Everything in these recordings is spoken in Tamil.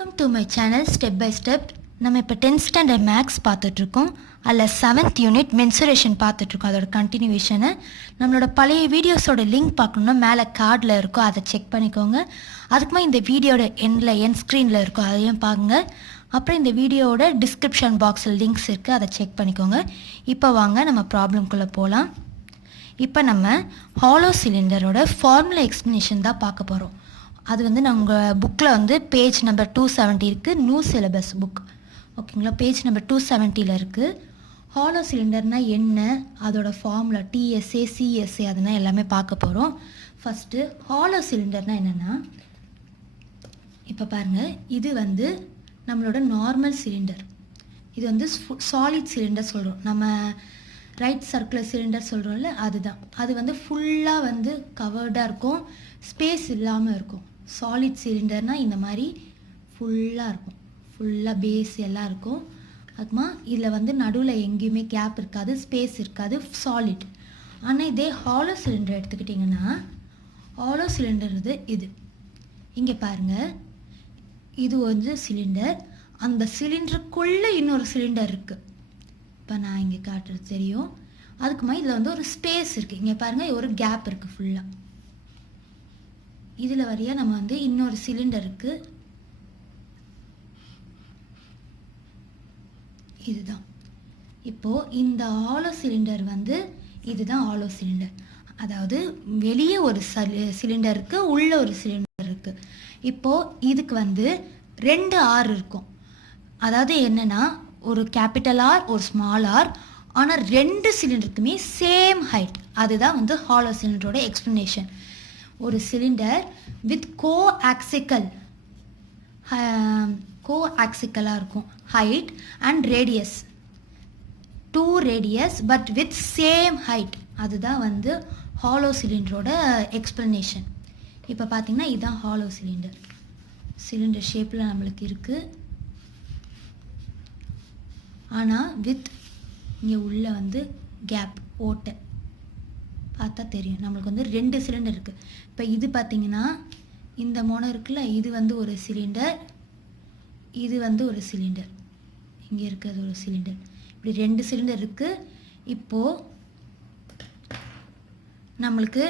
Welcome to my channel step by step. நம்ம இப்போ 10th ஸ்டாண்டர்ட் மேக்ஸ் பார்த்துட்ருக்கோம். அதில் 7th யூனிட் மென்சுரேஷன் பார்த்துட்ருக்கோம். அதோட கண்டினியூவேஷனை நம்மளோட பழைய வீடியோஸோட லிங்க் பார்க்கணுன்னா மேலே கார்டில் இருக்கும், அதை செக் பண்ணிக்கோங்க. அதுக்குமே இந்த வீடியோட என் ஸ்க்ரீனில் இருக்கும், அதையும் பாருங்க. அப்புறம் இந்த வீடியோவோட டிஸ்கிரிப்ஷன் பாக்ஸில் லிங்க்ஸ் இருக்குது, அதை செக் பண்ணிக்கோங்க. இப்போ வாங்க நம்ம ப்ராப்ளம்குள்ளே போகலாம். இப்போ நம்ம ஹாலோ சிலிண்டரோட ஃபார்முலா எக்ஸ்ப்ளனேஷன் தான் பார்க்க போகிறோம். அது வந்து நாங்கள் புக்கில் வந்து பேஜ் நம்பர் 270 இருக்குது, நியூ சிலபஸ் புக். ஓகேங்களா, பேஜ் நம்பர் 270 இருக்குது. ஹாலோ சிலிண்டர்னால் என்ன, அதோட ஃபார்முலா டிஎஸ்ஏ சிஎஸ்ஏ அதெல்லாம் எல்லாமே பார்க்க போகிறோம். ஃபஸ்ட்டு ஹாலோ சிலிண்டர்னால் என்னென்னா, இப்போ பாருங்கள், இது வந்து நம்மளோட நார்மல் சிலிண்டர். இது வந்து சாலிட் சிலிண்டர் சொல்கிறோம். நம்ம ரைட் சர்க்குலர் சிலிண்டர் சொல்கிறோம்ல, அதுதான். அது வந்து ஃபுல்லாக வந்து கவர்டாக இருக்கும், ஸ்பேஸ் இல்லாமல் இருக்கும். சாலிட் சிலிண்டர்னால் இந்த மாதிரி ஃபுல்லாக இருக்கும், ஃபுல்லாக பேஸ் எல்லாம் இருக்கும். அதுக்குமா இதில் வந்து நடுவில் எங்கேயுமே கேப் இருக்காது, ஸ்பேஸ் இருக்காது, சாலிட். ஆனால் இதே ஹாலோ சிலிண்டர் எடுத்துக்கிட்டிங்கன்னா, ஹாலோ சிலிண்டர் இது இங்கே பாருங்கள், இது வந்து சிலிண்டர். அந்த சிலிண்டருக்குள்ளே இன்னொரு சிலிண்டர் இருக்குது. இப்போ நான் இங்கே காட்டுறது தெரியும். அதுக்குமா இதில் வந்து ஒரு ஸ்பேஸ் இருக்குது. இங்கே பாருங்கள், ஒரு கேப் இருக்குது ஃபுல்லாக. இதில் வரையா நம்ம வந்து இன்னொரு சிலிண்டர் இருக்குது, இதுதான். இப்போது இந்த ஹாலோ சிலிண்டர் வந்து இதுதான் ஹாலோ சிலிண்டர். அதாவது வெளியே ஒரு சிலிண்டர் இருக்குது, உள்ள ஒரு சிலிண்டர் இருக்குது. இப்போது இதுக்கு வந்து 2 R இருக்கும். அதாவது என்னென்னா, ஒரு கேபிட்டல் ஆர் ஒரு ஸ்மால் ஆர், ஆனால் 2 சிலிண்டருக்குமே சேம் ஹைட். அதுதான் வந்து ஹாலோ சிலிண்டரோட எக்ஸ்ப்ளனேஷன். ஒரு சிலிண்டர் வித் கோஆக்சிக்கலாக இருக்கும், height and radius, 2 radius but with same height. அதுதான் வந்து ஹாலோ சிலிண்டரோட எக்ஸ்ப்ளனேஷன். இப்போ பார்த்தீங்கன்னா இதுதான் ஹாலோ சிலிண்டர். சிலிண்டர் ஷேப்பில் நம்மளுக்கு இருக்குது, ஆனால் வித் இங்கே உள்ள வந்து கேப், ஓட்டை பார்த்தா தெரியும். நம்மளுக்கு வந்து 2 சிலிண்டர் இருக்குது. இப்போ இது பார்த்திங்கன்னா, இந்த மோனை இருக்குல்ல, இது வந்து ஒரு சிலிண்டர், இது வந்து ஒரு சிலிண்டர், இங்கே இருக்கிறது ஒரு சிலிண்டர். இப்படி 2 சிலிண்டர் இருக்குது. இப்போது நம்மளுக்கு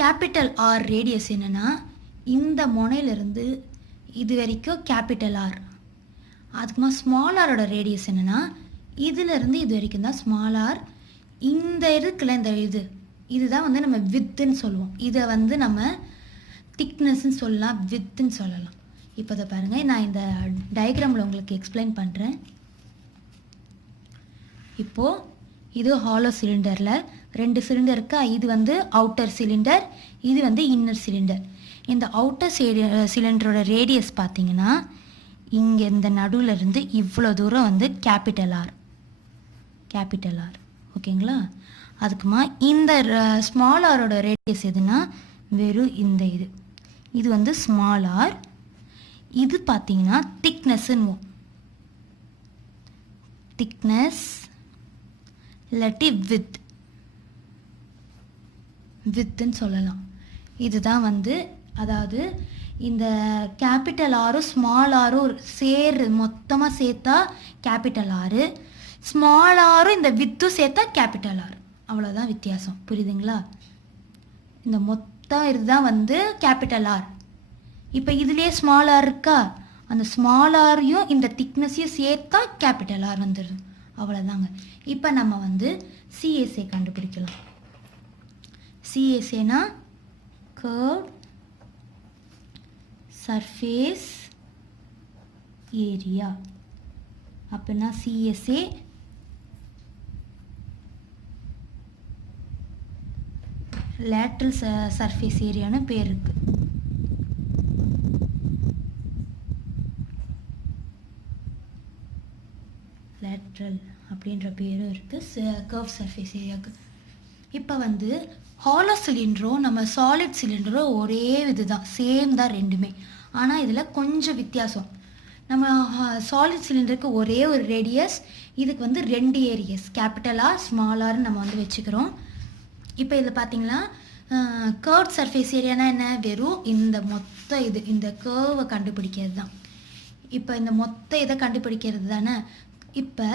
கேபிட்டல் ஆர் ரேடியஸ் என்னென்னா, இந்த முனையிலிருந்து இது வரைக்கும் கேபிட்டல் ஆர். அதுக்குமா ஸ்மால் ஆரோட ரேடியஸ் என்னென்னா, இதிலிருந்து இது வரைக்கும் தான் ஸ்மால் ஆர். இந்த இருக்குல்ல, இந்த இதுதான் வந்து நம்ம வித்துன்னு சொல்லுவோம். இதை வந்து நம்ம திக்னஸ்ன்னு சொல்லலாம், வித்துன்னு சொல்லலாம். இப்போ இதை பாருங்கள், நான் இந்த டயக்ராமில் உங்களுக்கு எக்ஸ்பிளைன் பண்ணுறேன். இப்போது இது ஹாலோ சிலிண்டரில் 2 சிலிண்டர் இருக்கா. இது வந்து அவுட்டர் சிலிண்டர், இது வந்து இன்னர் சிலிண்டர். இந்த அவுட்டர் சிலிண்டரோட ரேடியஸ் பார்த்தீங்கன்னா, இங்கே இந்த நடுவில் இருந்து இவ்வளோ தூரம் வந்து கேபிட்டல் ஆர். ஓகேங்களா. அதுக்குமா இந்த ஸ்மால் ஆரோட ரேடியஸ் எதுனா வெறும் இந்த இது வந்து ஸ்மால் ஆர். இது பார்த்தீங்கன்னா திக்னஸ்ன்னு, திக்னஸ் இல்லாட்டி வித்துன்னு சொல்லலாம். இதுதான் வந்து, அதாவது இந்த கேபிட்டல் ஆரும் ஸ்மால் ஆரும் மொத்தமாக சேர்த்தா கேபிட்டல் ஆரு, ஸ்மால் ஆரும் இந்த வித்தும் சேர்த்தா கேபிட்டல் ஆர். அவ்வளோதான் வித்தியாசம், புரியுதுங்களா. இந்த மொத்தம் இதுதான் வந்து கேபிட்டல் ஆர். இப்போ இதுலேயே ஸ்மால் ஆர் இருக்கா, அந்த ஸ்மால் ஆரையும் இந்த திக்னஸையும் சேர்த்தா கேபிட்டல் ஆர் வந்துடுது. அவ்வளோதாங்க. இப்போ நம்ம வந்து சிஎஸ்ஏ கண்டுபிடிக்கலாம். சிஎஸ்ஏனா கர்வ் சர்ஃபேஸ் ஏரியா. அப்படின்னா சிஎஸ்ஏ லேட்ரல் சர்ஃபேஸ் ஏரியான்னு பேர் இருக்கு. லேட்ரல் அப்படின்ற பேரும் இருக்குது கர்வ் சர்ஃபேஸ் ஏரியாவுக்கு. இப்போ வந்து ஹாலோ சிலிண்டரும் நம்ம சாலிட் சிலிண்டரும் ஒரே இதுதான், சேம் தான் ரெண்டுமே. ஆனால் இதில் கொஞ்சம் வித்தியாசம். நம்ம சாலிட் சிலிண்டருக்கு ஒரே ஒரு ரேடியஸ், இதுக்கு வந்து 2 ஏரியஸ், கேபிட்டல் ஆர் ஸ்மால் ஆர்னு நம்ம வந்து வச்சுக்கிறோம். இப்போ இதில் பார்த்தீங்கன்னா கர்வ் சர்ஃபேஸ் ஏரியானா என்ன, வெறும் இந்த மொத்த இந்த கர்வை கண்டுபிடிக்கிறது தான். இப்போ இந்த மொத்த இதை கண்டுபிடிக்கிறது தானே. இப்போ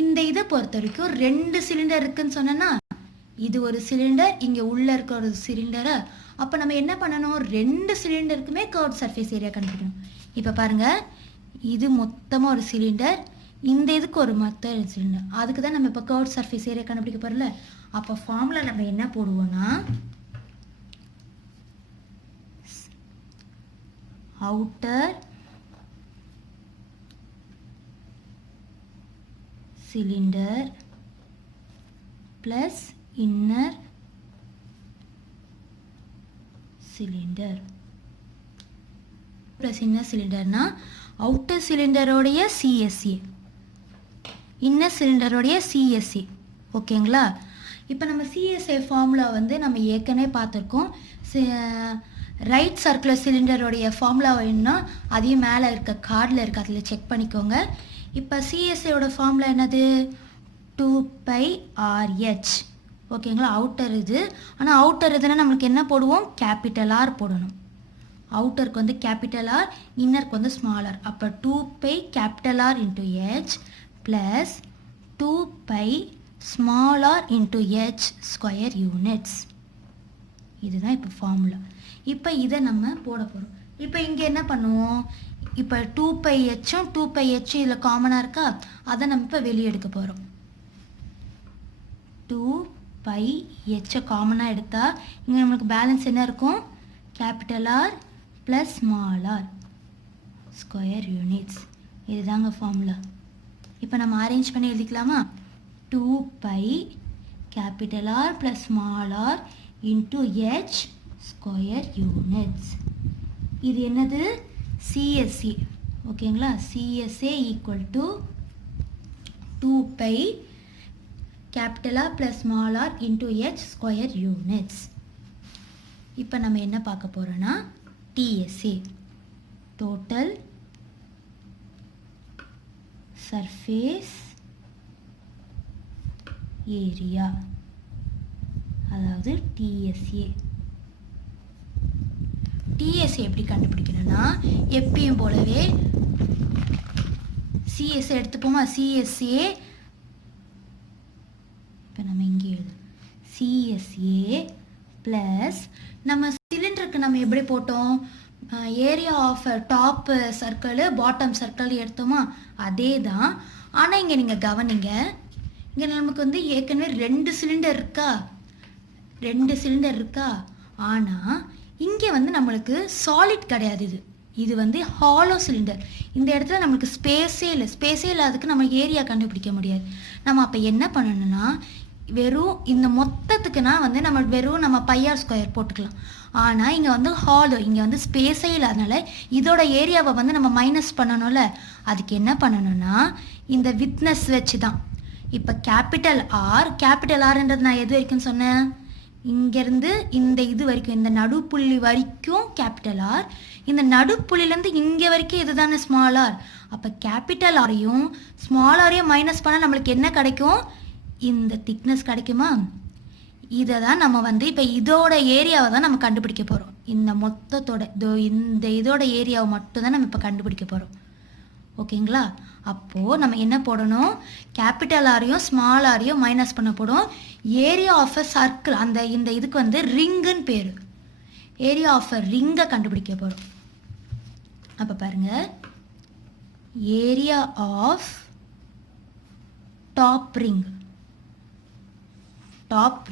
இந்த இதை பொறுத்த வரைக்கும் 2 சிலிண்டர் இருக்குன்னு சொன்னேன்னா, இது ஒரு சிலிண்டர், இங்கே உள்ளே இருக்க ஒரு சிலிண்டரை. அப்போ நம்ம என்ன பண்ணணும், 2 சிலிண்டருக்குமே கர்வ்ட் சர்ஃபேஸ் ஏரியா கண்டுபிடிக்கணும். இப்போ பாருங்கள், இது மொத்தமாக ஒரு சிலிண்டர், இந்த இதுக்கு ஒரு மொத்த சிலிண்டர். அதுக்கு தான் நம்ம இப்போ கர்வ்ட் சர்ஃபேஸ் ஏரியா கண்டுபிடிக்க போகிறோம்ல. அப்போ ஃபார்முலா நம்ம என்ன போடுவோம்னா, outer cylinder plus inner cylinder plus inner cylinder na outer cylinder ஓடைய CSA, inner cylinder ஓடைய CSA. ஓகேங்களா. இப்போ நம்ம CSA ஃபார்முலா வந்து நம்ம ஏற்கனவே பார்த்துருக்கோம். ரைட் சர்க்குலர் சிலிண்டரோடைய ஃபார்முலா வேணும்னா அதையும் மேலே இருக்க கார்டில் இருக்க அதில் செக் பண்ணிக்கோங்க. இப்போ சிஎஸ்ஏயோட ஃபார்முலா என்னது, 2πRH. ஓகேங்களா. அவுட்டர் இது. ஆனால் அவுட்டர் இதுன்னா நம்மளுக்கு என்ன போடுவோம், கேபிட்டல் ஆர் போடணும். அவுட்டருக்கு வந்து கேபிட்டல் ஆர், இன்னருக்கு வந்து ஸ்மால் ஆர். அப்போ 2π capital R into H plus 2π small R into H square units. இதுதான் இப்போ ஃபார்முலா. இப்போ இதை நம்ம போட போகிறோம். இப்போ இங்கே என்ன பண்ணுவோம், இப்போ 2πHம் 2πH இதில் காமனாக இருக்கா, அதை நம்ம இப்போ வெளியே எடுக்க போகிறோம். 2πH காமனாக எடுத்தால் இங்கே நம்மளுக்கு பேலன்ஸ் என்ன இருக்கும், capital R plus small R square units. இதுதாங்க ஃபார்முலா. இப்போ நம்ம அரேஞ்ச் பண்ணி எழுதிக்கலாமா, 2π capital R plus small R into H square units. இது என்னது, CSA. ஓகேங்களா. CSA equal to 2π capital R plus small R into H square units. இப்போ நம்ம என்ன பார்க்க போகிறோன்னா, TSA டோட்டல் சர்ஃபேஸ் ஏரியா, அதாவது TSA. TSA எப்படி கண்டுபிடிக்கணும்னா, எப்பயும் போலவே CSA எடுத்துப்போமா. CSA இப்போ நம்ம இங்கே எழுது, CSA ப்ளஸ் நம்ம சிலிண்டருக்கு நம்ம எப்படி போட்டோம், area of top circle bottom circle எடுத்தோமா, அதே தான். ஆனால் இங்கே நீங்கள் கவனிங்க, இங்கே நமக்கு வந்து ஏற்கனவே 2 சிலிண்டர் இருக்கா, 2 சிலிண்டர் இருக்கா. ஆனால் இங்கே வந்து நம்மளுக்கு சாலிட் கிடையாது. இது வந்து ஹாலோ சிலிண்டர். இந்த இடத்துல நம்மளுக்கு ஸ்பேஸே இல்லாததுக்கு நம்ம ஏரியா கண்டுபிடிக்க முடியாது. நம்ம அப்போ என்ன பண்ணணும்னா, வெறும் இந்த மொத்தத்துக்குனா வந்து நம்ம வெறும் நம்ம πr ஸ்கொயர் போட்டுக்கலாம். ஆனால் இங்கே வந்து ஹாலோ, இங்கே வந்து ஸ்பேஸே இல்லாதனால இதோட ஏரியாவை வந்து நம்ம மைனஸ் பண்ணணும்ல. அதுக்கு என்ன பண்ணணும்னா, இந்த வித்னஸ் வச்சு தான். இப்போ கேபிட்டல் ஆர்ன்றது நான் எது வரைக்கும் சொன்னேன், இங்கேருந்து இந்த இது வரைக்கும், இந்த நடுப்புள்ளி வரைக்கும் கேபிட்டல் ஆர், இந்த நடுப்புள்ளிலேருந்து இங்கே வரைக்கும் இது தானே ஸ்மால் ஆர். அப்போ கேபிட்டல் ஆரையும் ஸ்மால் ஆரையும் மைனஸ் பண்ணால் நம்மளுக்கு என்ன கிடைக்கும், இந்த திக்னஸ் கிடைக்குமா. இதை தான் நம்ம வந்து இப்போ இதோட ஏரியாவை தான் நம்ம கண்டுபிடிக்க போகிறோம். இந்த மொத்தத்தோட இந்த இதோட ஏரியாவை மட்டும்தான் நம்ம இப்போ கண்டுபிடிக்க போகிறோம். ஓகேங்களா. அப்போது நம்ம என்ன போடணும், கேபிட்டல் ஆரையும் ஸ்மால் ஆரையும் மைனஸ் பண்ண போடும். ஏரியா ஆஃப் அ சர்க்கிள், அந்த இந்த இதுக்கு வந்து ரிங்குன்னு பேர். ஏரியா ஆஃப் அ ரிங்கை கண்டுபிடிக்க போகிறோம். அப்போ பாருங்கள், area of top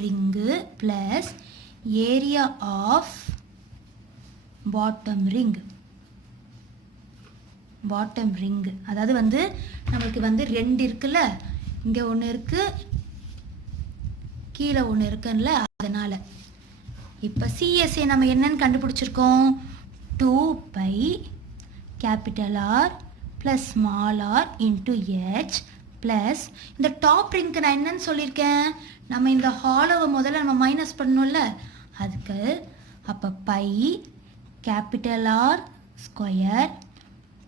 ring plus area of bottom ring. அதாவது வந்து நம்மளுக்கு வந்து 2 இருக்குல்ல, இங்கே ஒன்று இருக்குது, கீழே ஒன்று இருக்குல்ல, அதனால். இப்போ CSA நம்ம என்னன்னு கண்டுபிடிச்சிருக்கோம், 2π capital R plus small R into H plus இந்த டாப் ரிங்க்கு நான் என்னன்னு சொல்லியிருக்கேன், நம்ம இந்த ஹாலோவை முதல்ல நம்ம மைனஸ் பண்ணணும்ல, அதுக்கு. அப்போ π capital R square,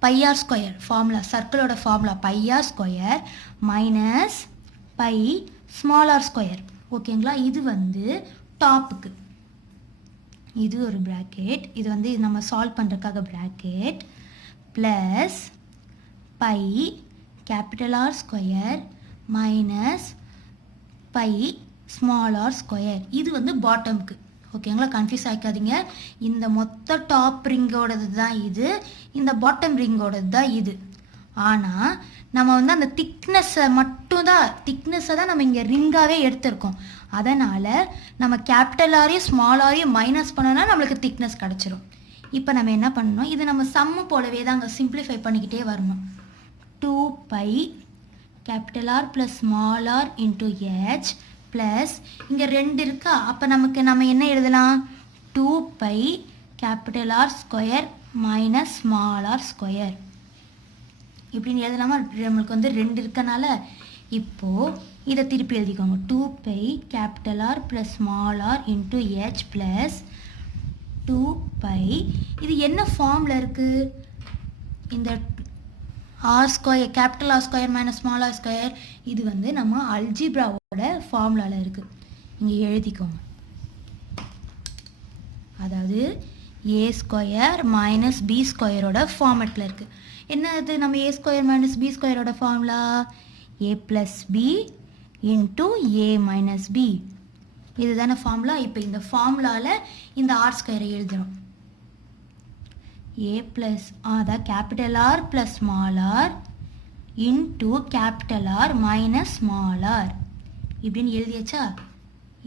πr square formula, சர்க்கிளோட formula πr square minus π small R square. ஓகேங்களா. இது வந்து டாப்புக்கு, இது ஒரு ப்ராக்கெட், இது வந்து நம்ம சால்வ் பண்ணுறதுக்காக bracket plus pi capital R square minus pi small R square. இது வந்து பாட்டம்க்கு. ஓகேங்களா, கன்ஃபியூஸ் ஆகிக்காதீங்க. இந்த மொத்த டாப் ரிங்கோடது தான் இது, இந்த பாட்டம் ரிங்கோடது தான் இது. ஆனால் நம்ம வந்து அந்த திக்னஸை தான் நம்ம இங்கே ரிங்காகவே எடுத்திருக்கோம். அதனால் நம்ம கேபிட்டல் ஆரையும் ஸ்மால் ஆரையும் மைனஸ் பண்ணோன்னா நம்மளுக்கு திக்னஸ் கிடச்சிரும். இப்போ நம்ம என்ன பண்ணணும், இது நம்ம சம்மு போலவே தான் அங்கே சிம்பிளிஃபை பண்ணிக்கிட்டே வரணும். 2 pi capital R plus small R into H plus இங்கே 2 இருக்கா, அப்போ நம்ம என்ன எழுதலாம், 2 pi capital R square minus small R square இப்படின்னு எழுதலாமா. நம்மளுக்கு வந்து 2 இருக்கனால இப்போது இதை திருப்பி எழுதிக்கோங்க. 2 pi capital R plus small R into H plus 2 pi இது என்ன ஃபார்மில் இருக்குது, இந்த R square capital R square minus small R square இது வந்து நம்ம அல்ஜிப்ராவோட ஃபார்முலாவில் இருக்குது. இங்கே எழுதிக்கோங்க. அதாவது ஏ ஸ்கொயர் மைனஸ் பி ஸ்கொயரோட ஃபார்மெட்டில் இருக்குது. என்னது நம்ம ஏ ஸ்கொயர் மைனஸ் பி ஸ்கொயரோட formula, A plus B into A minus B, இதுதானே ஃபார்முலா. இப்போ இந்த ஃபார்முலாவில் இந்த ஆர் ஸ்கொயரை எழுதுகிறோம். ஏ ப்ளஸ் அதான் capital R plus small R into capital R minus small R இப்படின்னு எழுதியாச்சா.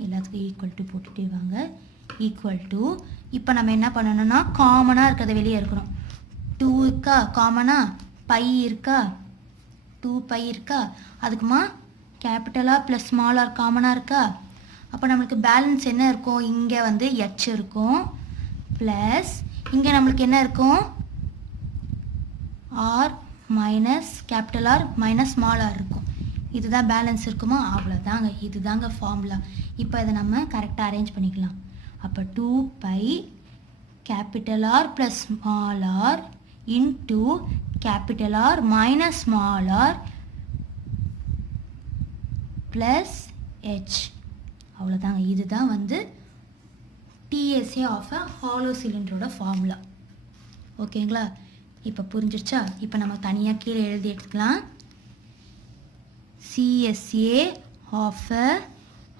எல்லாத்துக்கும் ஈக்குவல் டு போட்டுகிட்டே வாங்க. ஈக்குவல் டு இப்போ நம்ம என்ன பண்ணணும்னா காமனாக இருக்கிறத வெளியே இருக்கணும். 2 இருக்கா காமனாக, பை இருக்கா 2 பை இருக்கா, அதுக்குமா capital R plus small R காமனாக இருக்கா. அப்போ நம்மளுக்கு பேலன்ஸ் என்ன இருக்கும், இங்கே வந்து ஹெச் இருக்கும் ப்ளஸ் இங்கே நம்மளுக்கு என்ன இருக்கும், R minus capital R minus small R இருக்கும். இதுதான் பேலன்ஸ் இருக்குமா, அவ்வளோதாங்க. இதுதாங்க ஃபார்முலா. இப்போ இதை நம்ம கரெக்டாக அரேஞ்ச் பண்ணிக்கலாம். அப்போ 2 pi capital R plus small R into capital R minus small R plus H, அவ்வளோதாங்க. இதுதான் வந்து டிஎஸ்ஏ ஆஃப் அ ஹாலோ சிலிண்டரோட ஃபார்முலா. ஓகேங்களா, இப்போ புரிஞ்சிருச்சா. இப்போ நம்ம தனியாக கீழே எழுதி எடுத்துக்கலாம். CSA of a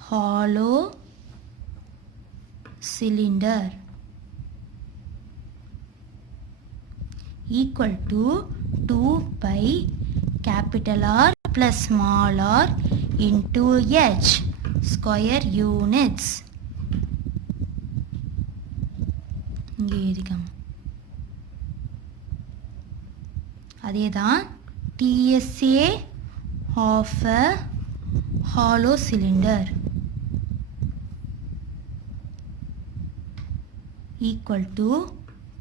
hollow cylinder equal to 2 pi capital R plus small r into h square units. இங்கே எழுதிக்கோங்க. அதேதான் TSA of a hollow cylinder equal to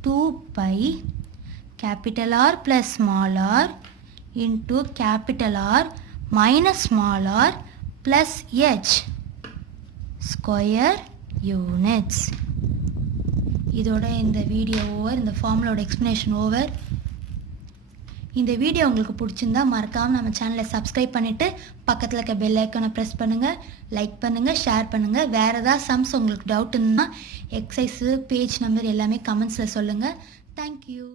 2 pi capital R plus small r into capital R minus small r plus h square units. இதோட இந்த வீடியோ ஓவர், இந்த ஃபார்முலாவோட எக்ஸ்ப்ளனேஷன் ஓவர். இந்த வீடியோ உங்களுக்கு பிடிச்சிருந்தா மறக்காமல் நம்ம சேனலை சப்ஸ்கிரைப் பண்ணிவிட்டு பக்கத்தில் இருக்க பெல் ஐக்கானை ப்ரெஸ் பண்ணுங்கள், லைக் பண்ணுங்கள், ஷேர் பண்ணுங்கள். வேறு ஏதாவது சம்ஸ் உங்களுக்கு டவுட் இருந்தால் எக்ஸசைஸு பேஜ் நம்பர் எல்லாமே கமெண்ட்ஸில் சொல்லுங்கள். தேங்க்யூ.